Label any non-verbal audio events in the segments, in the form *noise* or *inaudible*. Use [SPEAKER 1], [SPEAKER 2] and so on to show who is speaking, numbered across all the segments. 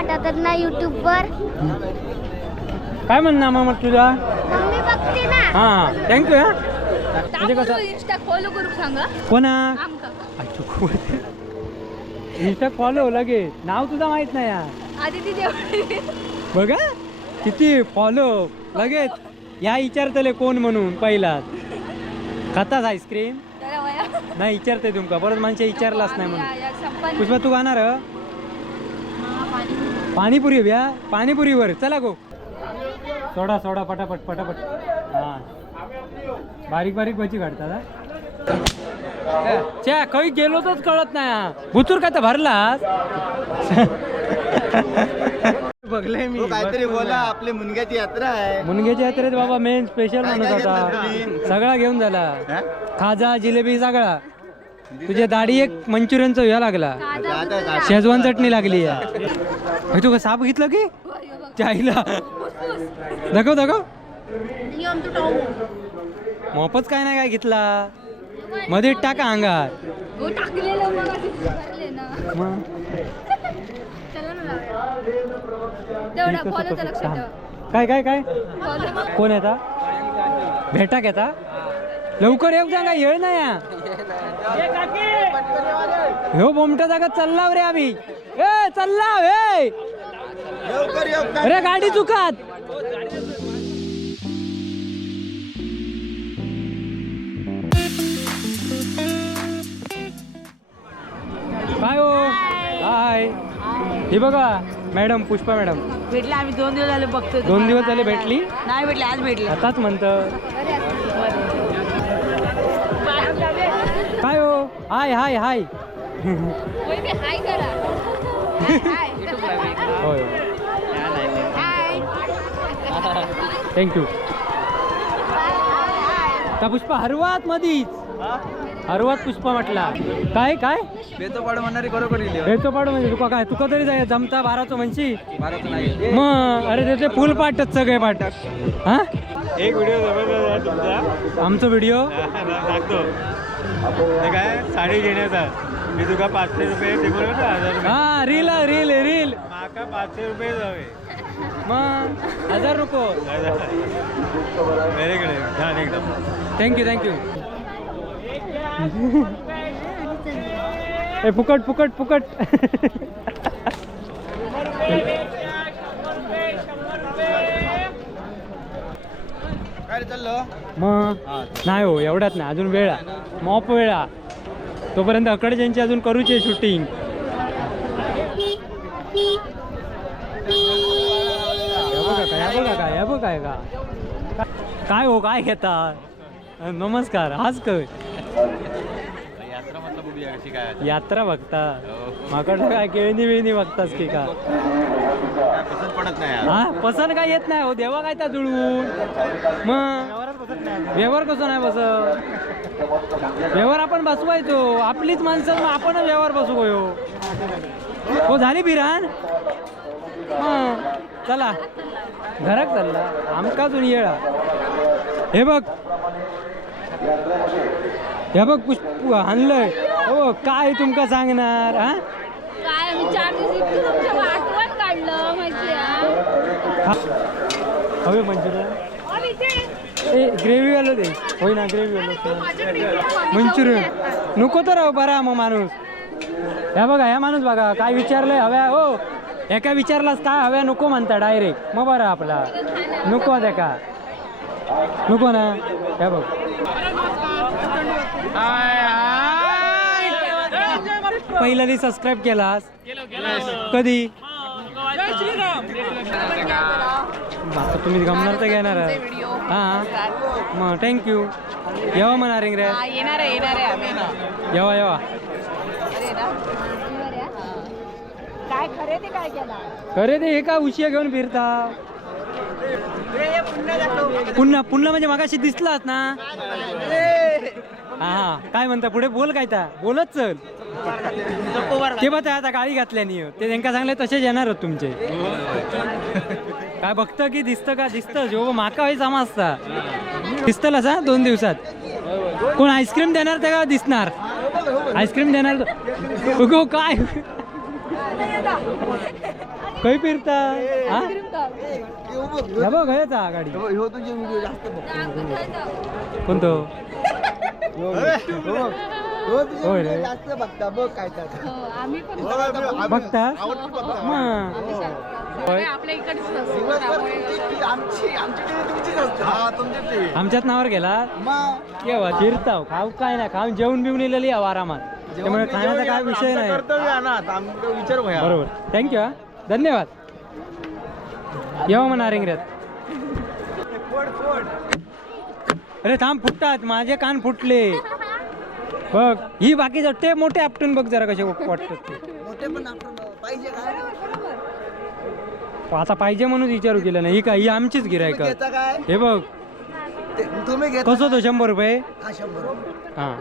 [SPEAKER 1] पाठवतात ना युट्यूब वर.
[SPEAKER 2] काय म्हणणार मग तुझा?
[SPEAKER 1] मम्मी बघते ना.
[SPEAKER 2] हा थँक्यू हा. म्हणजे कसं?
[SPEAKER 3] इंस्टा फॉलो करू सांगा
[SPEAKER 2] कोणा?
[SPEAKER 3] आमका
[SPEAKER 2] इंस्टा फॉलो लगेच. नाव तुझा माहीत नाही या
[SPEAKER 3] आदिती देवळे.
[SPEAKER 2] बघा किती फॉलो लगेच. या विचारतले कोण म्हणून पहिलाच खातास आईस्क्रीम
[SPEAKER 3] वया.
[SPEAKER 2] नाही विचारते तुमका. परत माणसे विचारलाच नाही म्हणून. पुष्पा तू गाणार पाणीपुरी व्या पाणीपुरीवर. चला गो. सोडा सोडा पटापट पटापट. हा. बारीक बारीक भजी काढतात च्या काही गेलो तर कळत नाही हा. बुतूर काय तर भरलास? बघले मी.
[SPEAKER 4] काहीतरी बोला आपली मुनग्याची यात्रा आहे.
[SPEAKER 2] मुनग्याच्या यात्रेत बाबा मेन स्पेशल म्हणत होता? सगळा घेऊन झाला? खाजा जिलेबी सगळा. तुझ्या दाढी एक मंचुरियनचा या लागला? शेजवान चटणी लागली या. हे तू का साप घेतलं की.
[SPEAKER 3] होय, होय,
[SPEAKER 2] चायला. दाखव दाखव. मोफच काय नाही काय घेतला? मध्ये टाका अंगात.
[SPEAKER 3] हो,
[SPEAKER 2] आहे, काय काय काय? कोण येता भेटा घेता लवकर येऊ सांगा येळ नाही या. ह्यो बोमटा जागा चाललाव रे आम्ही. ए चाललाव ए!
[SPEAKER 4] लवकर येऊ का?
[SPEAKER 2] अरे गाडी चुकात. काय हो? हाय हे बघा मॅडम पुष्पा मॅडम.
[SPEAKER 5] भेटले आम्ही दोन दिवस झाले बघतोय
[SPEAKER 2] दोन दिवस झाले भेटली?
[SPEAKER 5] नाही भेटले आज भेटले.
[SPEAKER 2] आताच म्हणत. हाय हाय हाय.
[SPEAKER 3] होय, मी हाय करा. हाय, हाय.
[SPEAKER 2] होय.
[SPEAKER 3] हाय.
[SPEAKER 2] थँक्यू त्या पुष्पा हरवात मधीच. हरवात पुष्पा म्हटला. काय काय?
[SPEAKER 4] बेतो पाडू म्हणणारी बरोबर गेली
[SPEAKER 2] भेटतो पाडू म्हणजे तुका काय तुका तरी जाय जमता बाराचं म्हणशी? मग अरे त्याचे फुल पाठच सगळे पाठ. हा?
[SPEAKER 6] एक व्हिडिओ जबरदस्त आहे तुमचा.
[SPEAKER 2] आमचा व्हिडिओ?
[SPEAKER 6] टाकतो ते काय? साडी घेण्याचा. मी तुका पाचशे रुपये ते बरोबर ना हजार रुपये.
[SPEAKER 2] हा रील रील रील
[SPEAKER 6] माका पाचशे रुपये जावे.
[SPEAKER 2] मग हजार नको
[SPEAKER 6] व्हेरी गुड छान एकदम.
[SPEAKER 2] थँक्यू थँक्यू *laughs* ए फुकट फुकट फुकट *laughs*
[SPEAKER 4] काय रे चाललो
[SPEAKER 2] मग? नाही हो एवढ्यात नाही. अजून वेळा मॉप वेळा तोपर्यंत अकडच्यांची अजून करूचे शूटिंग बघा काय बघा काय का काय. हो काय घेता? नमस्कार हाच काय
[SPEAKER 6] यात्रा
[SPEAKER 2] बघता. माकडं काय केळणी बिळणी बघतास की का
[SPEAKER 6] पसंत पडत नाही यार.
[SPEAKER 2] हा पसंत काय येत नाही. हो देवा काय त्या जुळवून? मग? व्यवहार कसं नाही बस व्यवहार आपण बसवायचो. आपलीच माणसं मग आपण व्यवहार बसू गयो हो झाली बिरान? चला. घरात चालला. आमका अजून येळा. हे बघ. हे बघ पुष्प आणलंय. हो काय तुमका सांगणार हा?
[SPEAKER 3] चार दिवस इतकं तुमच्या आठवण काढलं माहिती
[SPEAKER 2] हवे मंचुरियन
[SPEAKER 3] ते
[SPEAKER 2] ए ग्रेव्ही वालं दे. होय ना ग्रेव्ही वालं मंचुरियन. नको तर बरा मग माणूस. ह्या बघा ह्या माणूस बघा काय विचारलंय हव्या हो. एका विचारलास काय हव्या नको म्हणता डायरेक्ट मग बरं आपला. नको त्या का? नको ना. ह्या बघ. पहिल्या दिवस सबस्क्राईब केलास? कधी? आता तुम्ही गमणार तर घेणार हा मग थँक्यू येवा म्हणा रिंग रे.
[SPEAKER 5] येणार आहे येणार आहे
[SPEAKER 2] येवा येवा.
[SPEAKER 5] काय खरेदी काय केला?
[SPEAKER 2] खरे ते हे का उशिया घेऊन फिरता? पुन्हा पुन्हा म्हणजे मगाशी दिसलाच ना? हा. काय म्हणता पुढे बोल काय ता? बोलत चल. ते बघ आता गाडी घातल्यानी ते त्यांना सांगले तसेच येणार आहेत तुमचे. काय बघतं की दिसतं का? दिसतं. जो माका व्हायचा समजता दिसतलच हा दोन दिवसात. कोण आईस्क्रीम देणार ते का दिसणार? आईस्क्रीम देणार तो- उगो काय? खंय फिरता? हा? बघ खंयचा गाडी. कोणतो?
[SPEAKER 4] ह्यो तुझे
[SPEAKER 2] होय रे.
[SPEAKER 4] व्हिडिओ जास्त बघता. बघ काय तर
[SPEAKER 3] आम्ही पण
[SPEAKER 2] बघता मग. होय.
[SPEAKER 3] आपल्या इकडेच असतो
[SPEAKER 4] दिवसभर
[SPEAKER 3] त्यामुळे
[SPEAKER 4] तुमची- आमची आमची टीव्ही तुमचीच असते. हा तुमची टीव्ही.
[SPEAKER 2] आमच्याच नावावर गेला?
[SPEAKER 4] मग
[SPEAKER 2] केव्हा फिरताव खाऊ काय नाही खाऊन जेवण बिवून इलेली आहो आरामात. त्यामुळे खाण्याचा काय विषय नाही.
[SPEAKER 4] कर्तव्य आहे ना आता आमचं विचार भया
[SPEAKER 2] बरोबर. थँक्यू हा. धन्यवाद. येवा म्हणा रेंगऱ्यात. अरे थांब फुटतात. माझे कान फुटले. बघ ही बाकीचं ते मोठे आपटून बघ जरा कसे वाटतात ते.
[SPEAKER 4] मोठे पण आपण पाहिजे काय
[SPEAKER 2] आता पाहिजे म्हणून विचारू केलं नाही. ही काय ही आमचीच गिरायक
[SPEAKER 4] घेता काय?
[SPEAKER 2] हे बघ.
[SPEAKER 4] ते- तुम्ही घेता
[SPEAKER 2] कसं तो शंभर रुपये?
[SPEAKER 4] हा शंभर
[SPEAKER 2] हां.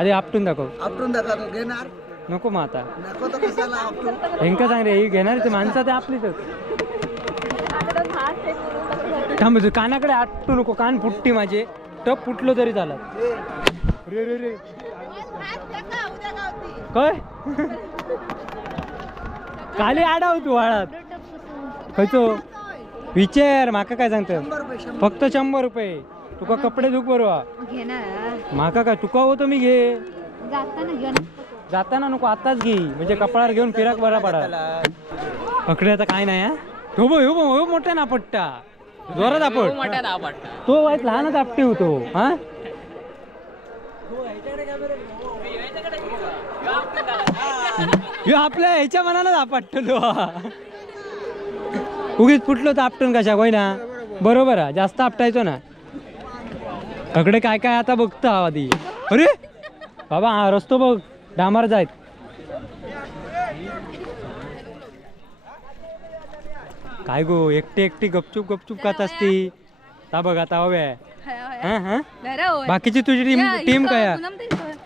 [SPEAKER 2] आधी आपटून दाखव.
[SPEAKER 4] आपटून दाखवा तो घेणार?
[SPEAKER 2] नको मग आता.
[SPEAKER 4] नको तर कशाला आपटून
[SPEAKER 2] हेंका सांग रे ही घेणार ते माणसं ते आपलीच थांब तू कानाकडे आटू नको कान फुटती माझे. टप फुटलो तरी झालं रे रे रे. काय? खाली आडाव तू वाळात. खयचो. विचार माका काय सांगत फक्त शंभर रुपये. तुका कपडे धुक बरोबर
[SPEAKER 1] घेणार
[SPEAKER 2] माका काय तुका होतो मी घे.
[SPEAKER 1] जाताना
[SPEAKER 2] नको आताच घे. म्हणजे कपडावर घेऊन फिराक बरा पडा. पकडे आता काय नाही हा? हो बो हो बो हो मोठा ना पट्टा जोरात आपट. तो वाईट लहानच आपटे होतो हा? ह्यो आपल्या ह्याच्या मनानच आपटलो उगीच फुटलो तर आपटून कशा होय ना? बरोबर आहे जास्त आपटायचो ना. अकडे काय काय आता बघता आधी अरे बाबा हा रस्तो बघ डांबर जायत. काय गो एकटी एकटी गपचूप गपचूप खात असती. ता बघ आता हवे हा हा? बाकीची तुझी टीम टीम काय?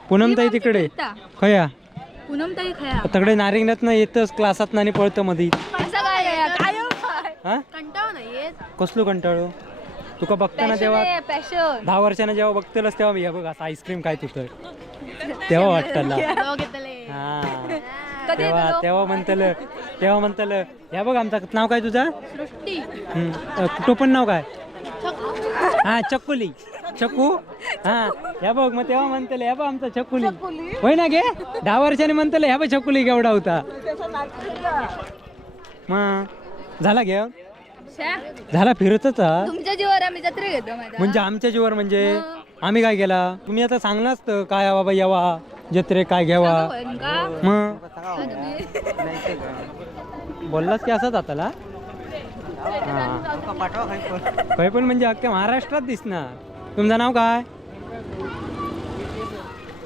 [SPEAKER 2] पूनम ताई तिकडे. खया
[SPEAKER 3] खया.
[SPEAKER 2] तकडे नारिंगणात ना येतच क्लासात आणि पळतं मध्ये
[SPEAKER 3] असं काय आहे? काय हो?
[SPEAKER 2] हा?
[SPEAKER 3] कंटाळू
[SPEAKER 2] कसलो कंटाळू? तुका बघताना तेव्हा?
[SPEAKER 3] पॅशन
[SPEAKER 2] दहा वर्षानं जेव्हा बघतेलच तेव्हा मी हे बघ असं आईस्क्रीम काय तुझं तेव्हा वाटतं हा.
[SPEAKER 3] कधी
[SPEAKER 2] तेव्हा तेव्हा म्हणतल तेव्हा म्हणतल या बघ आमचं नाव काय तुझं?
[SPEAKER 3] सृष्टी.
[SPEAKER 2] हम्म, अ, तो पण नाव काय? हा चक्कुली. चक्कू हा. या बघ मग तेव्हा म्हणतले या बघ आमचा चक्कुली होय ना गे? दहा वर्षाने म्हणतले ह्या बघ चक्कुली केवढा होता. मग? झाला घे झाला फिरतच हा?
[SPEAKER 3] तुमच्या जीवावर आम्ही जत्रे घेतो
[SPEAKER 2] म्हणजे आमच्या जीवर म्हणजे? आम्ही काय केला? तुम्ही आता सांगलाच तर काय हा बाबा यावा जत्रे काय घ्यावा. मग? बोललास की असंच आताला खय *laughs* पण म्हणजे अख्ख्या महाराष्ट्रात दिसणार. तुमचं नाव काय?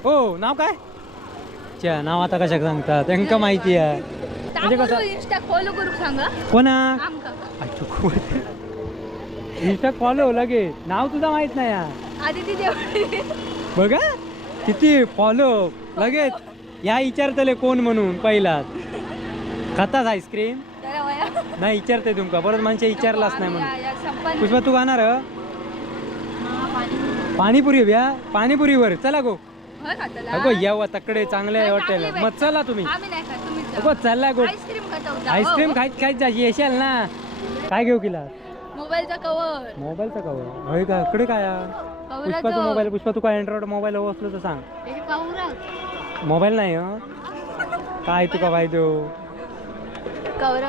[SPEAKER 2] हो नाव काय? च्या नाव आता कशाक सांगतात त्यांका माहिती आहे. म्हणजे कसं?
[SPEAKER 3] इंस्टा फॉलो करू सांगा.
[SPEAKER 2] कोणा
[SPEAKER 3] आमका
[SPEAKER 2] इंस्टा फॉलो लगेच. नाव तुझं माहीत नाही या
[SPEAKER 3] आदिती देवळे.
[SPEAKER 2] बघा किती फॉलो लगेच. या विचारतले कोण म्हणून पहिलाच. खातास आईस्क्रीम नाही विचारते तुमका. परत माणसे विचारलाच नाही म्हणून. पुष्पा तू खाणार पाणीपुरी व्या पाणीपुरीवर चला गो? अगो यावं तकडे चांगले
[SPEAKER 3] नाही,
[SPEAKER 2] हॉटेल
[SPEAKER 3] चांगली
[SPEAKER 2] मग चला तुम्ही.
[SPEAKER 3] जा.
[SPEAKER 2] अगो चालला गो.
[SPEAKER 3] आईस्क्रीम
[SPEAKER 2] आईस्क्रीम खायत खायत जायची येशाल ना. काय घेऊ किला?
[SPEAKER 3] मोबाईलचा कवर.
[SPEAKER 2] मोबाईलचा कवर. होय का? इकडे काय? हा? पुष्पा तू मोबाईल पुष्पा तू काय? अँड्रॉइड मोबाईल हवं असलं तर सांग. मोबाईल नाही हं? काय तुका काय देऊ
[SPEAKER 3] कवर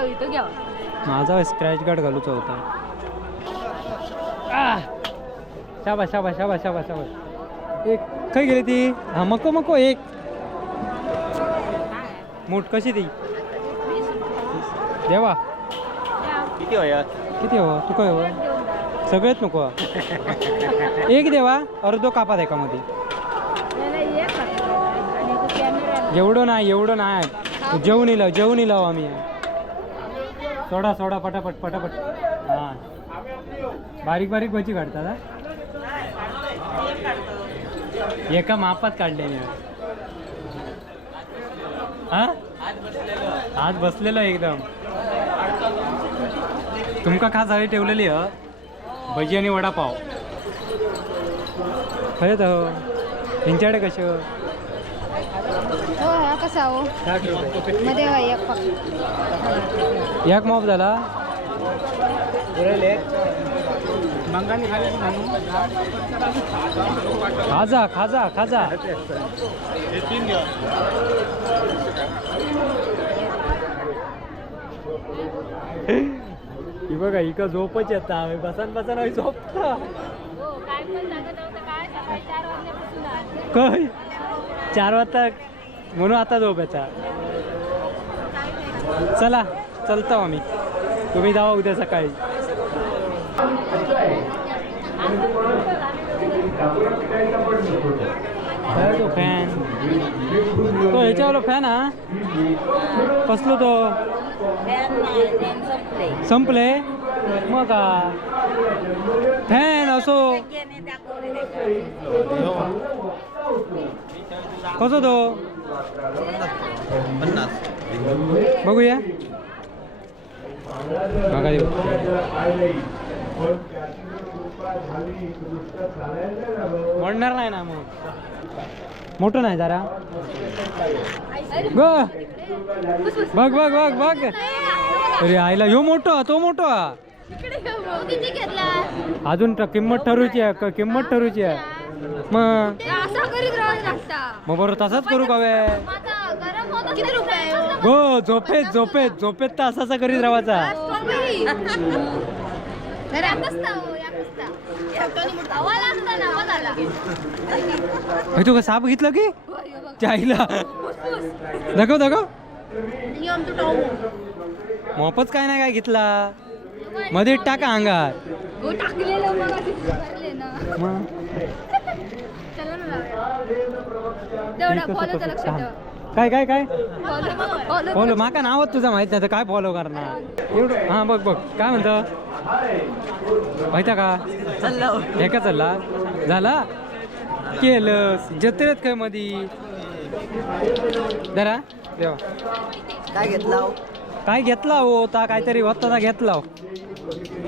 [SPEAKER 2] माझा स्क्रॅच गार्ड घालूचा होता. आह! शाबास शाबास शाबास शाबास शाबास. एक खय गेली ती? हा मको मको एक. मूठ कशी ती? देवा.
[SPEAKER 6] किती वया
[SPEAKER 2] किती हवं तू काय हवं सगळेच नको. हा. एक देवा अर्धो कापात एकामध्ये एवढं नाही एवढं नाही. जेवण इलाव जेवण इलाव आम्ही. सोडा सोडा पटापट पटापट. हां. बारीक बारीक भजी काढतात हा? एका मापात काढले मी हा? आज बसलेलो एकदम. तुमका खास हवी ठेवलेली ह. भजी आणि वडापाव. खरंच हो. त्यांच्याकडे कशं
[SPEAKER 1] हो? हा कसा कसा हो?
[SPEAKER 2] साठ रुपये.
[SPEAKER 1] मध्ये बघा, एक
[SPEAKER 2] माफ झाला. खाजा खाजा खाजा. ही बघा इका झोपच येत आम्ही. बसान बसान आम्ही झोपता.
[SPEAKER 3] हो काय पण सांगत नव्हतं काय? सकाळी चार
[SPEAKER 2] वाजता म्हणून आता झोप येता. चला चलतो आम्ही. तुम्ही जावा उद्या सकाळी. तो फॅन तो ह्याच्यावर फॅन हा? कसलो तो. संपले. मग फॅन असो. कसो तो? बघूया. बघा देऊ. म्हणणार नाही ना मग. मोठं नाही जरा. ग बघ बघ बघ बघ. अरे आईला यो मोठो तो मोठो. अजून किंमत ठरूची आहे किंमत ठरूची आहे. मग मग बरोबर तसाच करू का हो झोपेत झोपेत झोपेत तर असाचा करीत राहायचा. *laughs* तू का साप घेतलं की? चाईला दाखव दाखव. मोपच काय नाही काय घेतला? मध्ये टाका अंगात. काय काय काय?
[SPEAKER 1] फॉलो
[SPEAKER 2] माका नावच तुझं माहीत नाही तर काय फॉलो करणार? एवढं हां बघ बघ. काय म्हणतं? माहिती का?
[SPEAKER 5] चाललं
[SPEAKER 2] हे. का चालला. झाला? केलं जत्रेत काय मधी? जरा देवा.
[SPEAKER 5] काय घेतला हो?
[SPEAKER 2] काय घेतला हो? ता काहीतरी होता घेतला हो.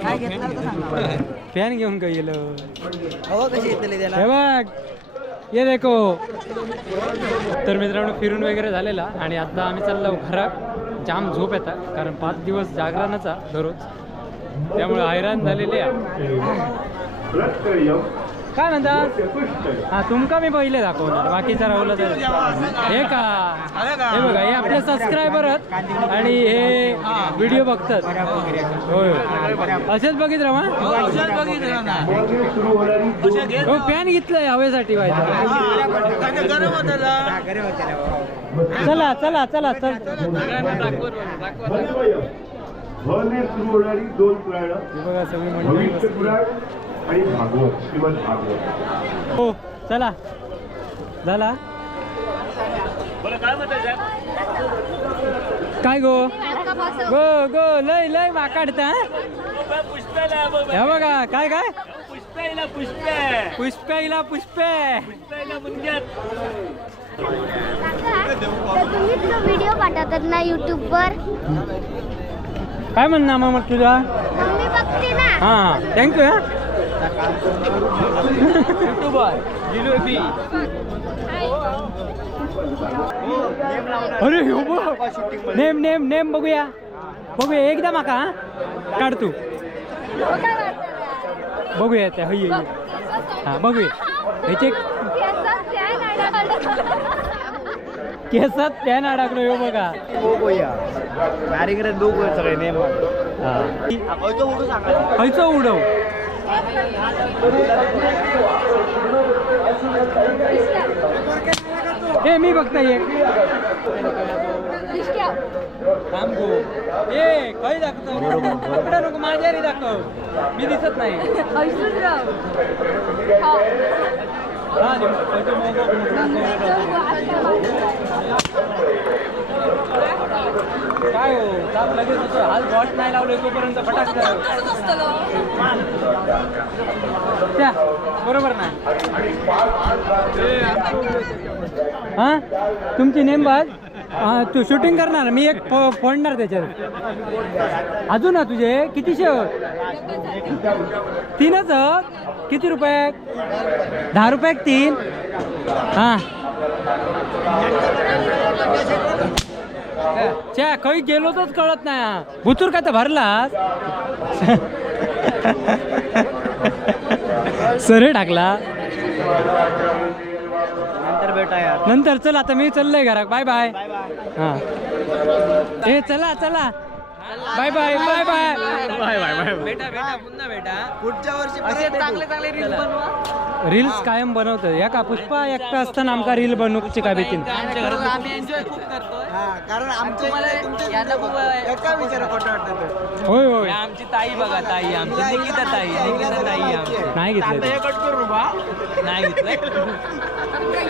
[SPEAKER 5] काय घेतला
[SPEAKER 2] फॅन घेऊन काय गेलं?
[SPEAKER 5] हो कशी त्याला?
[SPEAKER 2] हे बघ. ये देखो. तर मित्रांनो फिरून वगैरे झालेला. आणि आता आम्ही चाललो घरात. जाम झोप येतात. कारण पाच दिवस जागरणाचा दररोज. त्यामुळे हैराण झालेले आहे. काय म्हणता? हा तुमका मी पहिले दाखवणार. बाकीचं राहुलं तर हे का? हे बघा हे आपले सबस्क्रायबर आहेत आणि हे व्हिडिओ बघतात. होय असेच बघित राहा हो फॅन घेतलंय हवेसाठी व्हायचं चला चला चला चल.
[SPEAKER 7] भरणे सुरू होणारी दोन पुराणं
[SPEAKER 2] हे
[SPEAKER 7] भविष्य. पुराण आणि भागवत श्रीमद भागवत.
[SPEAKER 2] हो चला. झाला? काय गो? गो गो लय लय माकाडता हे? बघा. काय काय? पुष्प्याईला पुष्पे
[SPEAKER 1] तुम्ही व्हिडिओ पाठवतात ना युट्यूबवर
[SPEAKER 2] काय म्हणणार मग तुझा?
[SPEAKER 1] मम्मी बघते ना.
[SPEAKER 2] हा थँक्यू हा. युट्यूबर जिलेबी. अरे हो नेम नेम नेम बघूया. बघूया एकदा माका हा. काढ तू. बघूया त्या हय हय. हा बघूया. ह्याचे केसात पॅन अडकलो हो बघा. हा. खयचो उडव ए मी बघता ये थांब गो. ए खय दाखवतो पकडा नको माझ्या दाखव. मी दिसत नाही. काय हो? ताप लगेच होतो हाल बॉट नाही लावले तोपर्यंत फटाक करा. त्या बरोबर ना? हा? तुमची नेमबाज? हा तू शूटिंग करणार मी एक फो फोडणार त्याच्यात. अजून ना तुझे किती शेव हो? तीनच हो? किती रुपये? दहा रुपये तीन? हां. च्या काही गेलो तरच कळत नाही भुतूर का तर भरलास? सरे टाकला.
[SPEAKER 5] नंतर भेटा यार.
[SPEAKER 2] नंतर चल आता मी चाललोय घरात. बाय बाय हा. ए चला चला. Bye bye bye bye bye bye
[SPEAKER 5] भेटा भेटा पुन्हा भेटा
[SPEAKER 4] पुढच्या वर्षी
[SPEAKER 5] असे चांगले चांगले रील बनवा.
[SPEAKER 2] रील्स कायम बनवतो या का पुष्पा एकटा असताना आमका रील बनवची काय भीती?
[SPEAKER 5] आमच्या घरात आम्ही एन्जॉय खूप करतोय.
[SPEAKER 4] हा कारण आमच्या
[SPEAKER 5] तुम्हाला
[SPEAKER 4] इकडे तुमच्या
[SPEAKER 5] यांना खूप
[SPEAKER 4] एका विचार खोटं वाटतं
[SPEAKER 2] होय होय.
[SPEAKER 5] आमची ताई बघा ताई आमची. निकिता ताई निकिता ताई आमची.
[SPEAKER 2] नाही घेतले
[SPEAKER 5] नाही घेतलंय.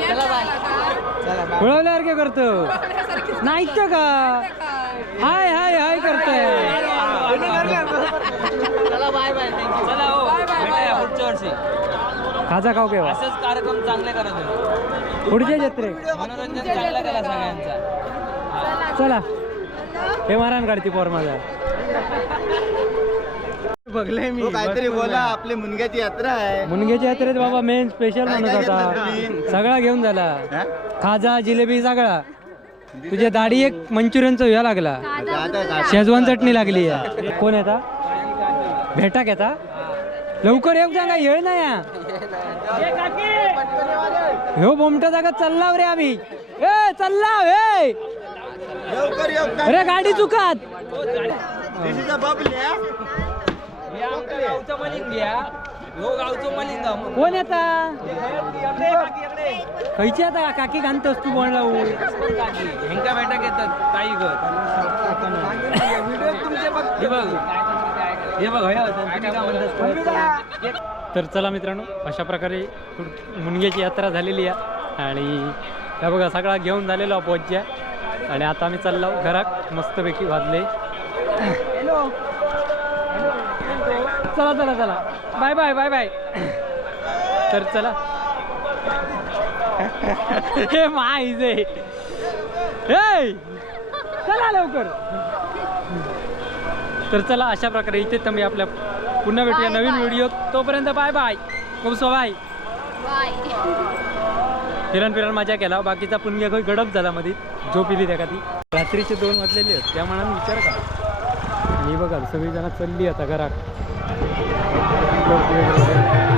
[SPEAKER 5] चला बाय.
[SPEAKER 2] पळवल्यासारखे करतो? नाही तर का हाय हाय हाय करतोय.
[SPEAKER 5] चला बाय बाय. थँक्यू चला हो. भेटूया पुढच्या वर्षी.
[SPEAKER 2] खाजा खाऊ केव्हा
[SPEAKER 5] असंच कार्यक्रम चांगले करत.
[SPEAKER 2] पुढच्या जत्रे.
[SPEAKER 5] मनोरंजन चांगलं करा सगळ्यांचा.
[SPEAKER 2] चला. हे मारान काढती पोर माझा
[SPEAKER 6] बघले मी.
[SPEAKER 4] हो, काहीतरी बोला आपली मुनग्याची यात्रा आहे.
[SPEAKER 2] मुनग्याच्या यात्रेत बाबा मेन स्पेशल म्हणत
[SPEAKER 4] काय
[SPEAKER 2] होता? सगळा घेऊन झाला.
[SPEAKER 4] हा?
[SPEAKER 2] खाजा जिलेबी सगळा. तुझ्या दाढी एक मंचुरियनचा ह्या लागला? शेजवान चटणी लागली. आहे कोण येता भेटा घेता लवकर येऊ सांगा येळ नाही हा. ह्यो बोमटा जागा चाललाव रे आम्ही. ए चाललाव ए!
[SPEAKER 4] लवकर येऊ का?
[SPEAKER 2] अरे गाडी चुकात.
[SPEAKER 4] This is a bubble,
[SPEAKER 5] गावचं मलिंग घ्या हो गावचं मलिंग
[SPEAKER 2] कोण येता खयची आता? काकी घालतोस तू बोल लावू
[SPEAKER 5] हेंका भेटा घेतात ताई हे बघ. हे बघ हया होतं. तुम्ही काय म्हणतास?
[SPEAKER 2] तर चला मित्रांनो अशा प्रकारे मुनग्याची यात्रा झालेली आहे. आणि त्या बघा सगळा घेऊन झालेलो पोहोचच्या आणि आता आम्ही चाललो घरात मस्तपैकी वाजले. चला चला चला. Bye bye bye bye. तर चला. हे माहिजे हे चला लवकर. तर चला अशा प्रकारे इथे तर मी आपल्या पुन्हा भेटूया नवीन व्हिडिओ. तोपर्यंत बाय बाय. खूप बाय.
[SPEAKER 1] बाय.
[SPEAKER 2] फिरण फिरण मजा केला. बाकीचा पुण्य काही गडप झाला मध्ये झोप इली त्या का ती रात्रीचे दोन वाजलेले आहेत. त्या मनाने विचार करा. आणि बघा सगळी जण चालली आता घरात. Brasil,